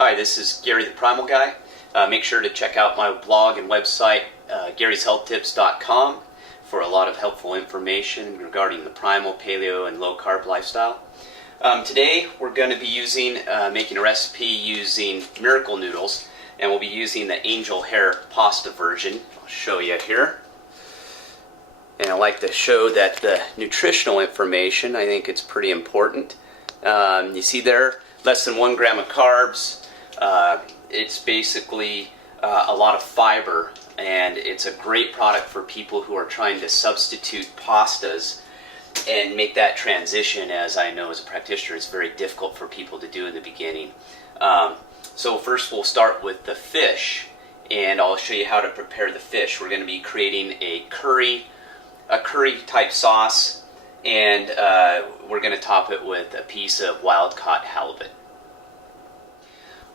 Hi, this is Gary the Primal Guy. Make sure to check out my blog and website, garyshealthtips.com, for a lot of helpful information regarding the primal, paleo, and low-carb lifestyle. Today we're going to be making a recipe using miracle noodles, and we'll be using the angel hair pasta version. I'll show you here. And I like to show that the nutritional information, I think it's pretty important. You see there, less than 1 gram of carbs. It's basically a lot of fiber, and it's a great product for people who are trying to substitute pastas and make that transition. As I know as a practitioner, it's very difficult for people to do in the beginning. So first we'll start with the fish, and I'll show you how to prepare the fish. We're going to be creating a curry type sauce, and we're going to top it with a piece of wild-caught halibut.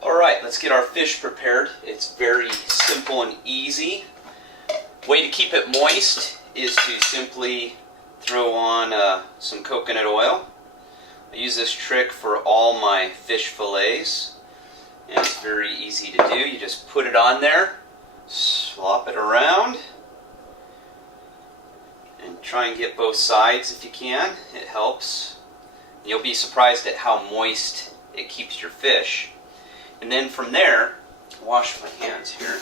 Alright, let's get our fish prepared. It's very simple and easy. Way to keep it moist is to simply throw on some coconut oil. I use this trick for all my fish fillets, and it's very easy to do. You just put it on there, slop it around, and try and get both sides if you can. It helps. You'll be surprised at how moist it keeps your fish. And then from there, wash my hands here.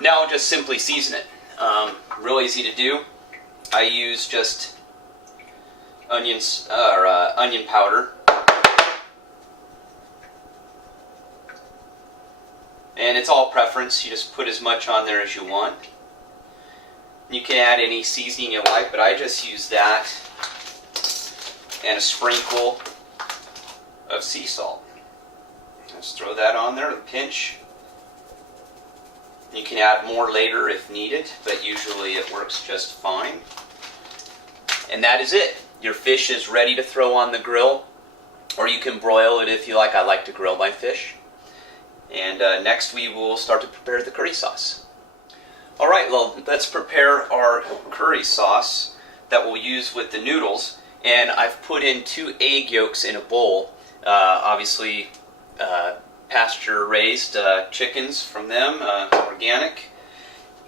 Now I'll just simply season it. Real easy to do. I use just onion powder. And it's all preference. You just put as much on there as you want. You can add any seasoning you like, but I just use that and a sprinkle of sea salt. Just throw that on there, a pinch. You can add more later if needed, but usually it works just fine. And that is it. Your fish is ready to throw on the grill, or you can broil it if you like. I like to grill my fish. And next we will start to prepare the curry sauce. Alright, well, let's prepare our curry sauce that we'll use with the noodles. And I've put in 2 egg yolks in a bowl. Obviously pasture raised chickens from them, organic.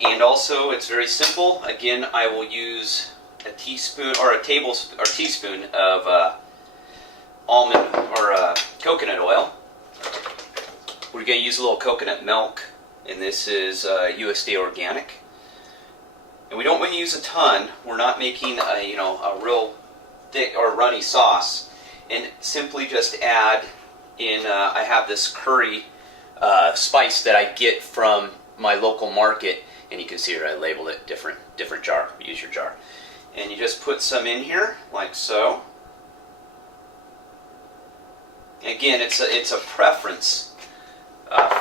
And also it's very simple. Again, I will use a teaspoon of almond or coconut oil. We're going to use a little coconut milk, and this is USDA organic. And we don't want to use a ton. We're not making a real thick or runny sauce. And simply just add in, I have this curry spice that I get from my local market, and you can see here I labeled it different jar. Use your jar. And you just put some in here, like so. Again, it's a preference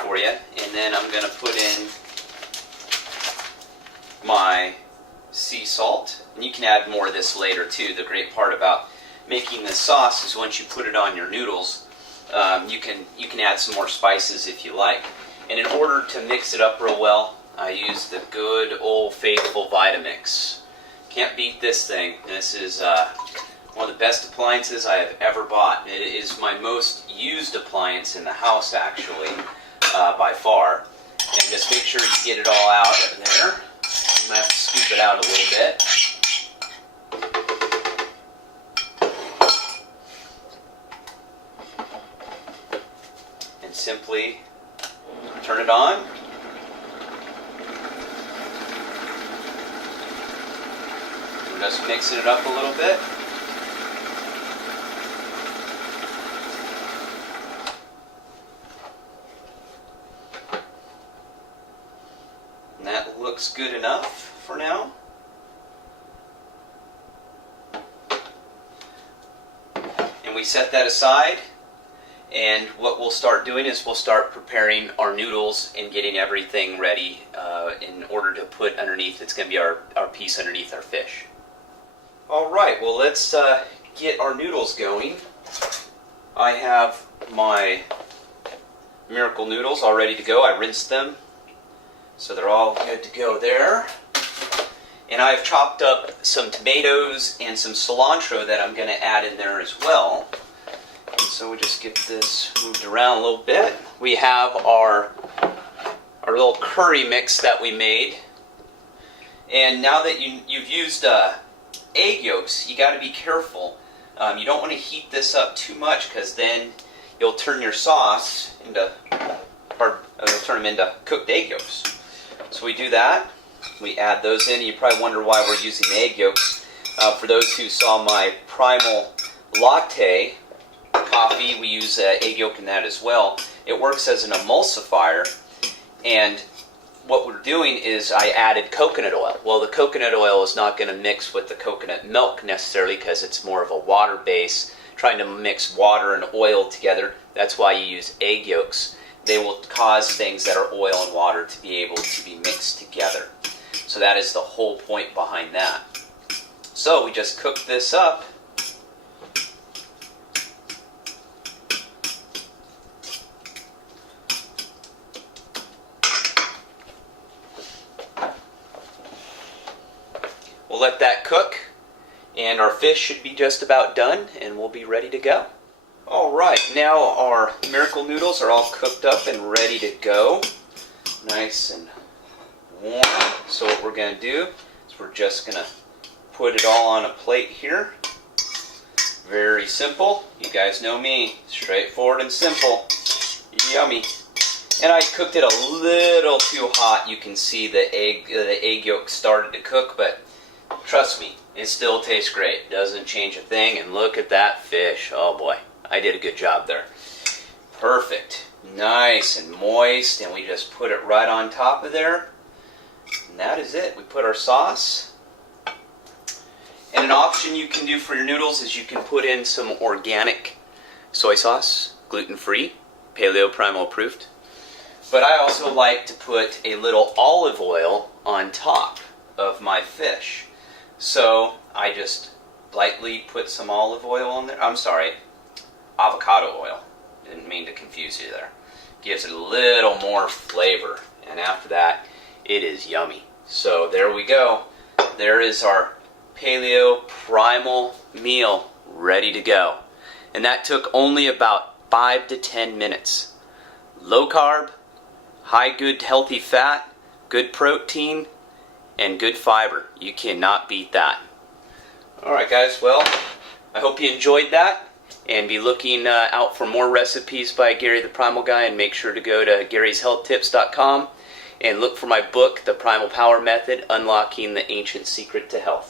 for you. And then I'm going to put in my sea salt. And you can add more of this later too. The great part about making this sauce is once you put it on your noodles, you can add some more spices if you like. And in order to mix it up real well, I use the good old faithful Vitamix. Can't beat this thing. This is one of the best appliances I have ever bought. It is my most used appliance in the house, actually, by far. And just make sure you get it all out of there. I'm going to have to scoop it out a little bit. And simply turn it on. We're just mixing it up a little bit. And that looks good enough for now. And we set that aside. And what we'll start doing is we'll start preparing our noodles and getting everything ready in order to put underneath. It's going to be our piece underneath our fish. Alright, well, let's get our noodles going. I have my miracle noodles all ready to go. I rinsed them So they're all good to go there. And I've chopped up some tomatoes and some cilantro that I'm going to add in there as well. And so we just get this moved around a little bit. We have our little curry mix that we made. And now that you've used egg yolks, you got to be careful. You don't want to heat this up too much, because then you'll turn your sauce into, you'll turn them into cooked egg yolks. So we do that. We add those in. You probably wonder why we're using the egg yolks. For those who saw my Primal Latte coffee, we use egg yolk in that as well. It works as an emulsifier, and what we're doing is I added coconut oil. Well, the coconut oil is not going to mix with the coconut milk necessarily, because it's more of a water base, trying to mix water and oil together. That's why you use egg yolks. They will cause things that are oil and water to be able to be mixed together. So that is the whole point behind that. So we just cook this up. We'll let that cook, and our fish should be just about done, and we'll be ready to go. Alright, now our miracle noodles are all cooked up and ready to go. Nice and warm. So what we're going to do is we're just going to put it all on a plate here. Very simple. You guys know me. Straightforward and simple. Yummy. And I cooked it a little too hot. You can see the egg yolk started to cook, but trust me, it still tastes great. Doesn't change a thing. And look at that fish. Oh boy, I did a good job there. Perfect. Nice and moist, and we just put it right on top of there. And that is it. We put our sauce. And an option you can do for your noodles is you can put in some organic soy sauce, gluten-free, Paleo Primal approved. But I also like to put a little olive oil on top of my fish. So I just lightly put some olive oil on there. I'm sorry, avocado oil. Didn't mean to confuse you there. Gives it a little more flavor. And after that, it is yummy. So there we go. There is our Paleo Primal meal ready to go. And that took only about 5 to 10 minutes. Low carb, high good healthy fat, good protein, and good fiber. You cannot beat that. Alright guys, well, I hope you enjoyed that. And be looking out for more recipes by Gary the Primal Guy, and make sure to go to Gary'sHealthTips.com and look for my book, The Primal Power Method, Unlocking the Ancient Secret to Health.